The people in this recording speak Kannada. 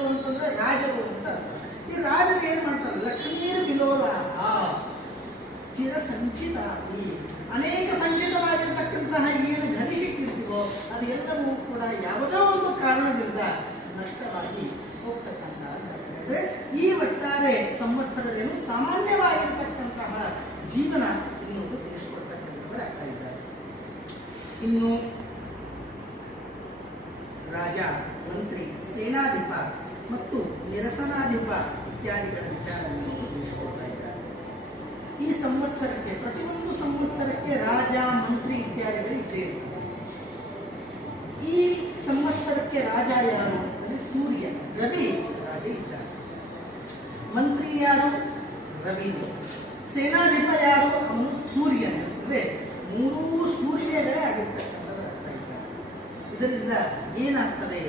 ಜನರು ಅಂತಂದ್ರೆ ರಾಜರು ಅಂತ. ಈ ರಾಜರು ಏನ್ ಮಾಡ್ತಾರೆ? ಲಕ್ಷ್ಮೀರ್ ವಿಲೋಲ ಚಿರ ಸಂಚಿತಾಗಿ ಅನೇಕ ಸಂಚಿತವಾಗಿರ್ತಕ್ಕಂತಹ ಏನು ಗಳಿಸಿಟ್ಟಿರ್ತೀವೋ ಅದೆಲ್ಲವೂ ಕೂಡ ಯಾವುದೋ ಒಂದು ಕಾರಣದಿಂದ ನಷ್ಟವಾಗಿ ಹೋಗ್ತಕ್ಕಂತಹ ಈ ಒಟ್ಟಾರೆ ಸಂವತ್ಸರದೇನು ಸಾಮಾನ್ಯವಾಗಿರ್ತಕ್ಕಂತಹ ಜೀವನ ಎನ್ನುವುದು ತಿಳಿಸಿಕೊಡ್ತಕ್ಕಂಥವರು ಆಗ್ತಾ ಇದ್ದಾರೆ. ಇನ್ನು ರಾಜ, ಮಂತ್ರಿ, ಸೇನಾಧಿಪ ಮತ್ತು ನಿರಸನಾಧಿಪ ಇತ್ಯಾದಿಗಳ ವಿಚಾರವನ್ನು ತಿಳಿಸಿಕೊಡ್ತಾ ಇದ್ದಾರೆ. ಈ ಸಂವತ್ಸರಕ್ಕೆ, ಪ್ರತಿಯೊಂದು ಸಂವತ್ಸರಕ್ಕೆ ರಾಜ, ಮಂತ್ರಿ ಇತ್ಯಾದಿಗಳು ಇದ್ದೇ ಇರ್ತದೆ. ಈ ಸಂವತ್ಸರಕ್ಕೆ ರಾಜ ಯಾರು ಅಂದರೆ ಸೂರ್ಯ, ರವಿ ರಾಜ ಇದ್ದಾರೆ. ಮಂತ್ರಿ ಯಾರು? ರವಿನು. ಸೇನಾಧಿಪ ಯಾರು? ಅವನು ಸೂರ್ಯನು. ಅಂದ್ರೆ ಮೂರೂ ಸೂರ್ಯಗಳೇ ಆಗಿರ್ತಕ್ಕಂಥದ್ದು. ಇದರಿಂದ ಏನಾಗ್ತದೆ?